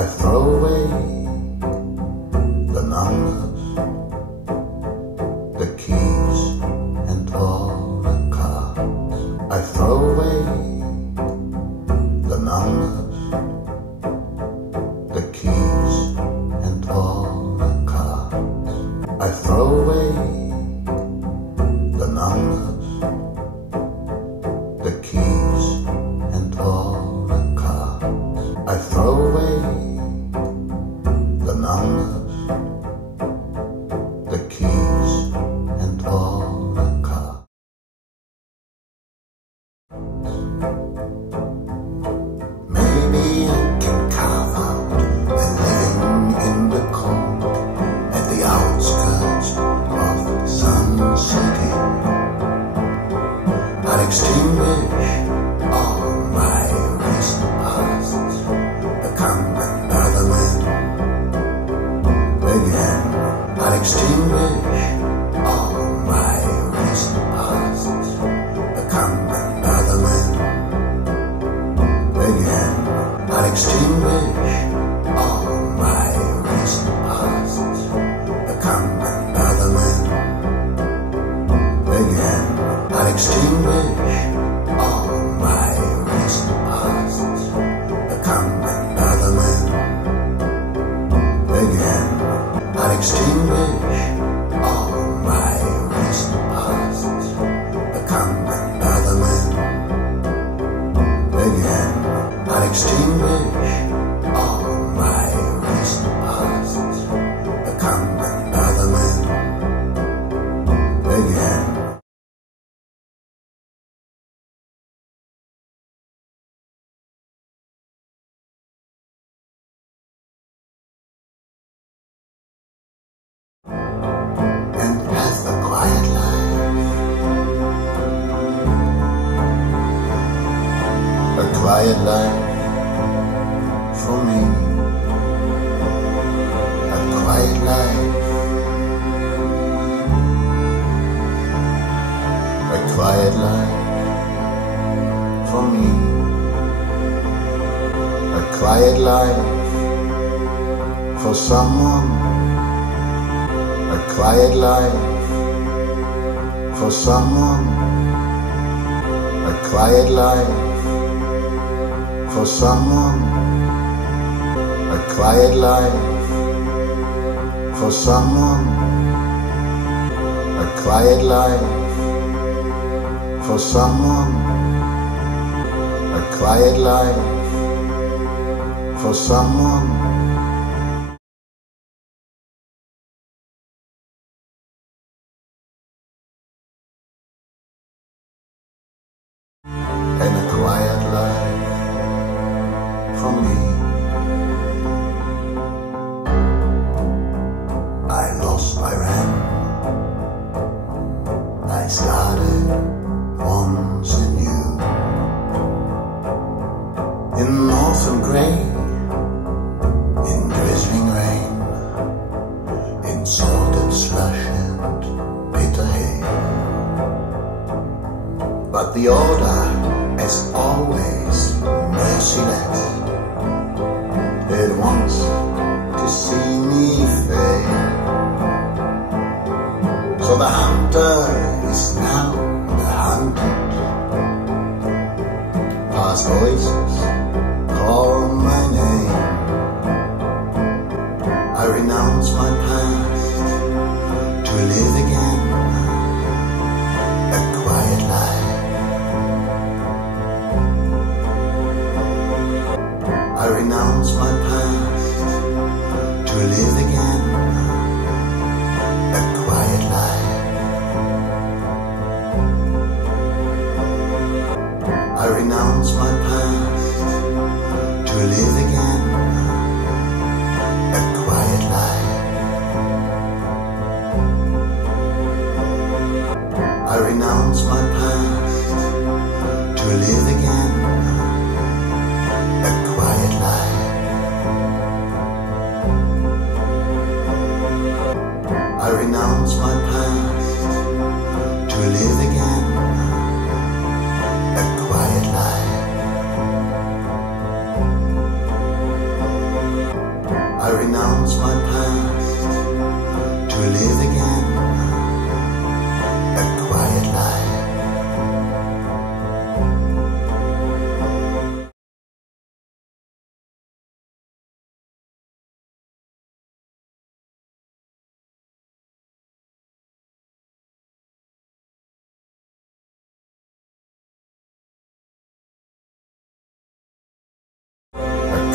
I throw away the numbers, the keys and all the cards. I throw away the numbers, the keys and all the cards. I throw away the numbers, the keys and all the cards. I throw away the numbers, the keys and all the cards. Maybe I can carve out a living in the cold at the outskirts of some city. I'll extinguish all my recent pasts, become another man again. I'll extinguish all my recent pasts, become another man again. I'll extinguish all my recent pasts, become another man again. I'll extinguish all my recent pasts, become another man again. I'll extinguish all my recent pasts, become another man again. I'll extinguish all my recent pasts, become another man again. And pass the quiet life, a quiet life for me, a quiet life, a quiet life for me, a quiet life for someone. A quiet life for someone, a quiet life for someone, a quiet life for someone, a quiet life for someone, a quiet life for someone. And a quiet life for me. I lost my ram. I started once anew. In northern grey, in drizzling rain, in salted slush and bitter hay. But the order, as always, merciless, it wants to see me fail. So the hunter is now the hunted. Past voices call my name. I renounce my past to live again a quiet life. I renounce my past to live again a quiet life. I renounce my past to live again a quiet life. I renounce my past to live again a quiet life. I renounce my past to live again a quiet life. I renounce my past to live again a quiet life.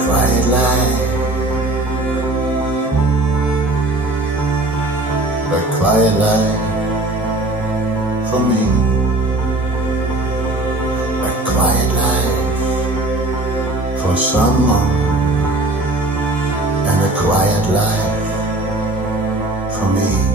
Quiet life, a quiet life for me, a quiet life for someone, and a quiet life for me.